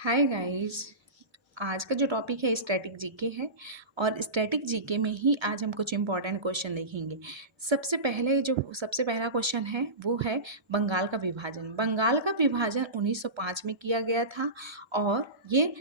Hi guys. आज का जो टॉपिक है स्टैटिक जीके है और स्टैटिक जीके में ही आज हम कुछ इम्पोर्टेंट क्वेश्चन देखेंगे। सबसे पहला क्वेश्चन है वो है बंगाल का विभाजन। बंगाल का विभाजन 1905 में किया गया था और ये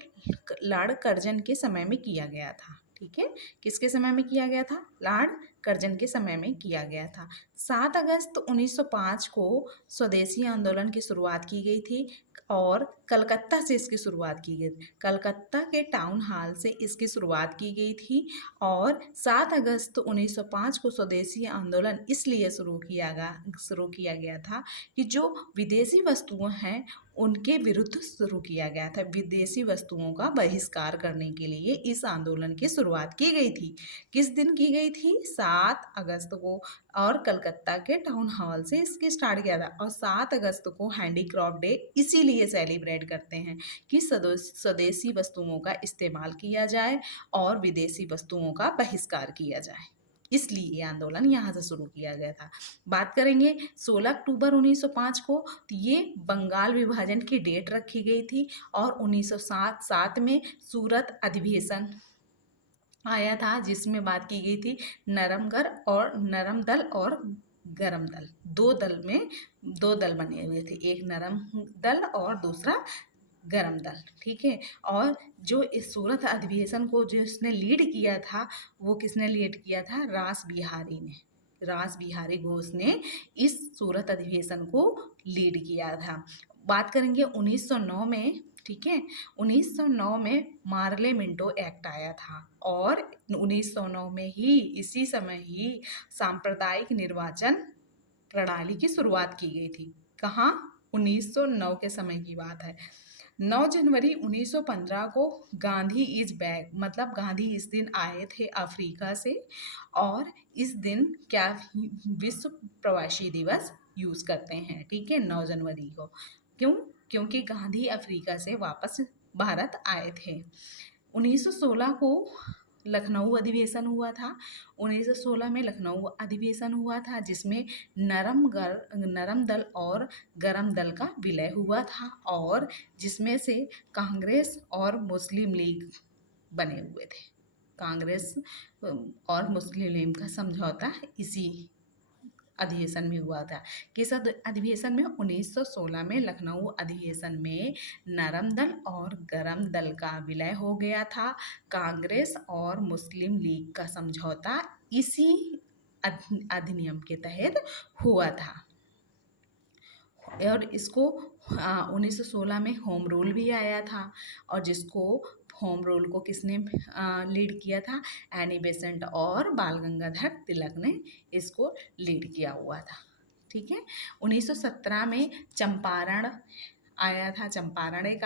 लॉर्ड कर्जन के समय में किया गया था। ठीक है, किसके समय में किया गया था? लॉर्ड कर्जन के समय में किया गया था। 7 अगस्त 1905 को स्वदेशी आंदोलन की शुरुआत की गई थी और कलकत्ता से इसकी शुरुआत की गई थी। कलकत्ता के टाउन हॉल से इसकी शुरुआत की गई थी और 7 अगस्त 1905 को स्वदेशी आंदोलन इसलिए शुरू किया गया था कि जो विदेशी वस्तुएं हैं उनके विरुद्ध शुरू किया गया था। विदेशी वस्तुओं का बहिष्कार करने के लिए इस आंदोलन की शुरुआत की गई थी। किस दिन की गई थी? 7 अगस्त को। और कलकत्ता के टाउन हॉल से इसके स्टार्ट किया था और 7 अगस्त को हैंडीक्राफ्ट डे इसीलिए सेलिब्रेट करते हैं कि स्वदेशी वस्तुओं का इस्तेमाल किया जाए और विदेशी वस्तुओं का बहिष्कार किया जाए, इसलिए ये आंदोलन यहाँ से शुरू किया गया था। बात करेंगे 16 अक्टूबर 1905 को, तो ये बंगाल विभाजन की डेट रखी गई थी और 1907 में सूरत अधिवेशन आया था जिसमें बात की गई थी नरम दल और गरम दल। दो दल बने हुए थे, एक नरम दल और दूसरा गरम दल। ठीक है, और जो इस सूरत अधिवेशन को जिसने लीड किया था वो किसने लीड किया था? रास बिहारी घोष ने इस सूरत अधिवेशन को लीड किया था। बात करेंगे 1909 में। ठीक है, 1909 में मार्ले मिंटो एक्ट आया था और 1909 में ही इसी समय ही सांप्रदायिक निर्वाचन प्रणाली की शुरुआत की गई थी। कहाँ? 1909 के समय की बात है। 9 जनवरी 1915 को गांधी इज बैक, मतलब गांधी इस दिन आए थे अफ्रीका से और इस दिन क्या विश्व प्रवासी दिवस यूज करते हैं। ठीक है, 9 जनवरी को। क्यों? क्योंकि गांधी अफ्रीका से वापस भारत आए थे। 1916 को लखनऊ अधिवेशन हुआ था। 1916 में लखनऊ अधिवेशन हुआ था जिसमें नरम दल और गरम दल का विलय हुआ था और जिसमें से कांग्रेस और मुस्लिम लीग बने हुए थे। कांग्रेस और मुस्लिम लीग का समझौता इसी अधिवेशन में हुआ था। किस अधिवेशन में? 1916 में लखनऊ अधिवेशन में नरम दल और गरम दल का विलय हो गया था। कांग्रेस और मुस्लिम लीग का समझौता इसी अधिनियम के तहत हुआ था और इसको 1916 में होम रूल भी आया था और जिसको होम रूल को किसने लीड किया था? एनी बेसेंट और बाल गंगाधर तिलक ने इसको लीड किया हुआ था। ठीक है, 1917 में चंपारण आया था। चंपारण एक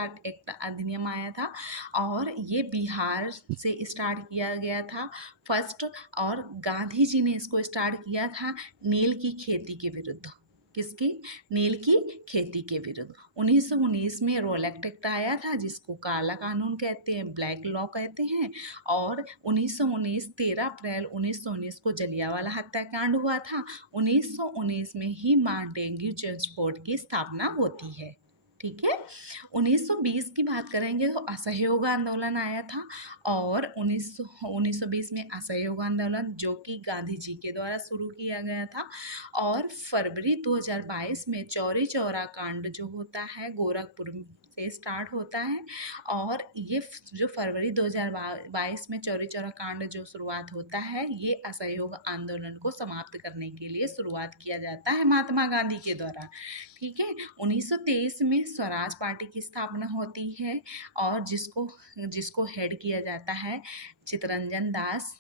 अधिनियम आया था और ये बिहार से स्टार्ट किया गया था फर्स्ट और गांधी जी ने इसको स्टार्ट किया था नील की खेती के विरुद्ध। किसकी? नील की खेती के विरुद्ध। 1919 में रोलैक्ट एक्ट आया था जिसको काला कानून कहते हैं, ब्लैक लॉ कहते हैं और 1919 13 अप्रैल 1919 को जलियांवाला हत्याकांड हुआ था। 1919 में ही माउंटेन्यू चर्च बोर्ड की स्थापना होती है। ठीक है, 1920 की बात करेंगे तो असहयोग आंदोलन आया था और 1920 में असहयोग आंदोलन जो कि गांधी जी के द्वारा शुरू किया गया था और फरवरी 2022 में चौरी चौरा कांड जो होता है गोरखपुर से स्टार्ट होता है और ये जो फरवरी 2022 में चौरी चौरा कांड जो शुरुआत होता है ये असहयोग आंदोलन को समाप्त करने के लिए शुरुआत किया जाता है महात्मा गांधी के द्वारा। ठीक है, 1923 में स्वराज पार्टी की स्थापना होती है और जिसको हेड किया जाता है चित्तरंजन दास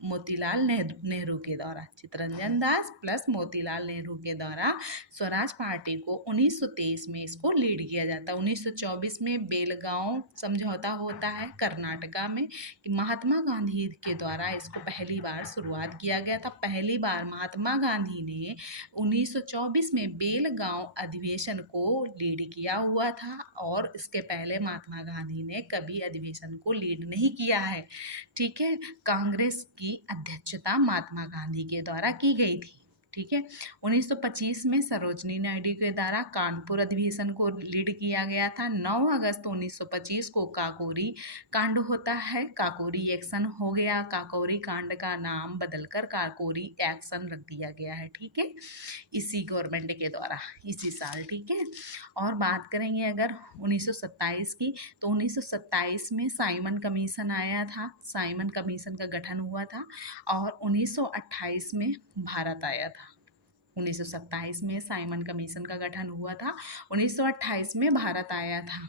मोतीलाल नेहरू के द्वारा। चित्तरंजन दास प्लस मोतीलाल नेहरू के द्वारा स्वराज पार्टी को 1923 में इसको लीड किया जाता है। 1924 में बेलगांव समझौता होता है कर्नाटका में कि महात्मा गांधी के द्वारा इसको पहली बार शुरुआत किया गया था। पहली बार महात्मा गांधी ने 1924 में बेलगांव अधिवेशन को लीड किया हुआ था और इसके पहले महात्मा गांधी ने कभी अधिवेशन को लीड नहीं किया है। ठीक है, कांग्रेस की अध्यक्षता महात्मा गांधी के द्वारा की गई थी। ठीक है। 1925 में सरोजनी नायडू के द्वारा कानपुर अधिवेशन को लीड किया गया था। 9 अगस्त 1925 को काकोरी कांड होता है, काकोरी एक्शन हो गया। काकोरी कांड का नाम बदलकर काकोरी एक्शन रख दिया गया है, ठीक है, इसी गवर्नमेंट के द्वारा इसी साल, ठीक है। और बात करेंगे अगर 1927 की, तो 1927 में साइमन कमीशन आया था, साइमन कमीशन का गठन हुआ था। और 1928 में भारत आया था। 1927 में साइमन कमीशन का गठन हुआ था, 1928 में भारत आया था।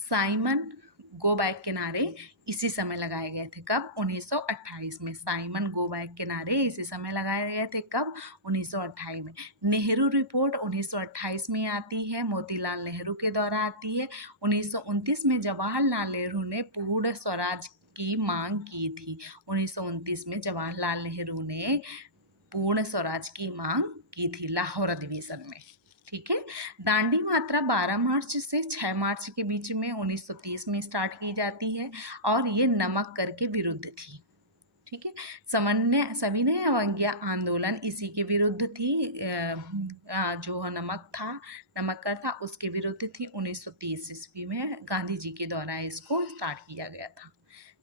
साइमन गो बैक के नारे इसी समय लगाए गए थे, कब? 1928 में। साइमन गो बैक के नारे इसी समय लगाए गए थे, कब? 1928 में। नेहरू रिपोर्ट 1928 में आती है, मोतीलाल नेहरू के द्वारा आती है। 1929 में जवाहरलाल नेहरू ने पूर्ण स्वराज की मांग की थी। 1929 में जवाहरलाल नेहरू ने पूर्ण स्वराज की मांग की थी लाहौर अधिवेशन में, ठीक है। दांडी मात्रा 12 मार्च से 6 मार्च के बीच में 1930 में स्टार्ट की जाती है और ये नमक कर के विरुद्ध थी, ठीक है। सविनय अवज्ञा आंदोलन इसी के विरुद्ध थी, जो नमक था, नमक कर था, उसके विरुद्ध थी। 1930 ईस्वी में गांधी जी के द्वारा इसको स्टार्ट किया गया था।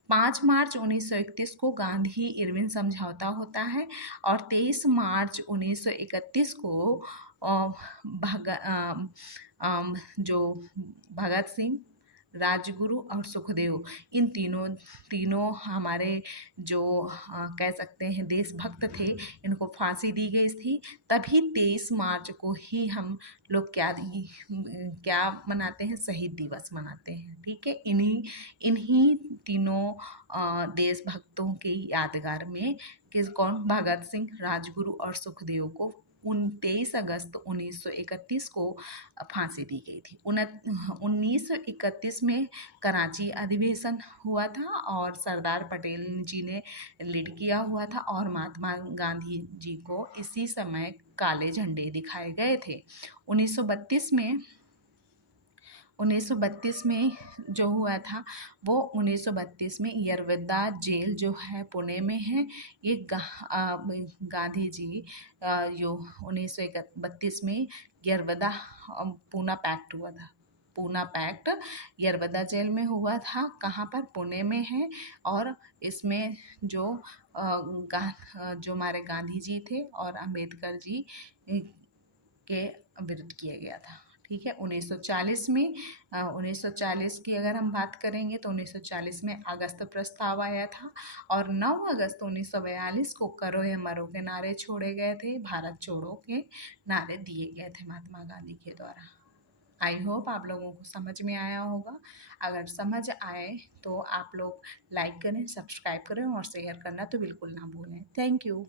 5 मार्च 1931 को गांधी इरविन समझौता होता है और 23 मार्च 1931 को जो भगत सिंह, राजगुरु और सुखदेव, इन तीनों तीनों हमारे जो कह सकते हैं देशभक्त थे, इनको फांसी दी गई थी। तभी 23 मार्च को ही हम लोग क्या मनाते हैं? शहीद दिवस मनाते हैं, ठीक है। इन्हीं तीनों देशभक्तों के यादगार में कौन? भगत सिंह, राजगुरु और सुखदेव को 23 अगस्त 1931 को फांसी दी गई थी। 1931 में कराची अधिवेशन हुआ था और सरदार पटेल जी ने लीड किया हुआ था और महात्मा गांधी जी को इसी समय काले झंडे दिखाए गए थे। 1932 में जो हुआ था वो 1932 में यरवद्दा जेल जो है पुणे में है, ये गांधी जी जो 1932 में यरवद्दा पूना पैक्ट हुआ था, पूना पैक्ट यरवद्दा जेल में हुआ था। कहाँ पर? पुणे में है। और इसमें जो जो हमारे गांधी जी थे और अंबेडकर जी के विरुद्ध किया गया था, ठीक है। 1940 में 1940 की अगर हम बात करेंगे तो 1940 में अगस्त प्रस्ताव आया था और 9 अगस्त 1942 को करो या मरो के नारे छोड़े गए थे, भारत छोड़ो के नारे दिए गए थे महात्मा गांधी के द्वारा। आई होप आप लोगों को समझ में आया होगा। अगर समझ आए तो आप लोग लाइक करें, सब्सक्राइब करें और शेयर करना तो बिल्कुल ना भूलें। Thank you.